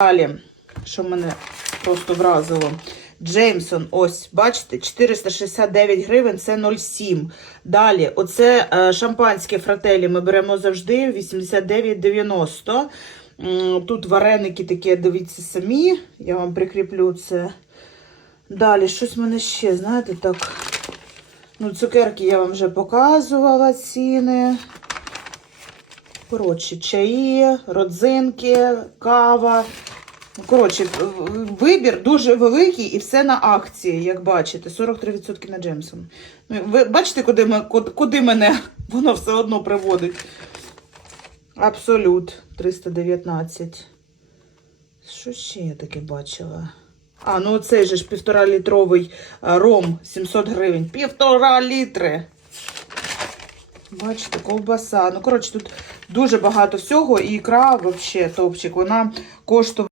Далі, що мене просто вразило. Джеймсон, ось, бачите, 469 гривень, це 0,7. Далі, оце е, шампанське фрателі ми беремо завжди 89,90. Тут вареники такі, дивіться самі. Я вам прикріплю це. Далі, щось в мене ще, знаєте, так. Ну, цукерки я вам вже показувала ціни. Коротше, чаї, родзинки, кава. Ну, Коротше, вибір дуже великий і все на акції, як бачите. 43% на Джемсон. Ну, ви бачите, куди, ми, куди, мене воно все одно приводить? Абсолют 319. Що ще я таке бачила? А, ну оцей же ж півтора літровий ром 700 гривень. Півтора літри. Бачите, ковбаса. Ну, коротше, тут дуже багато всього. І ікра, взагалі, топчик. Вона коштувала.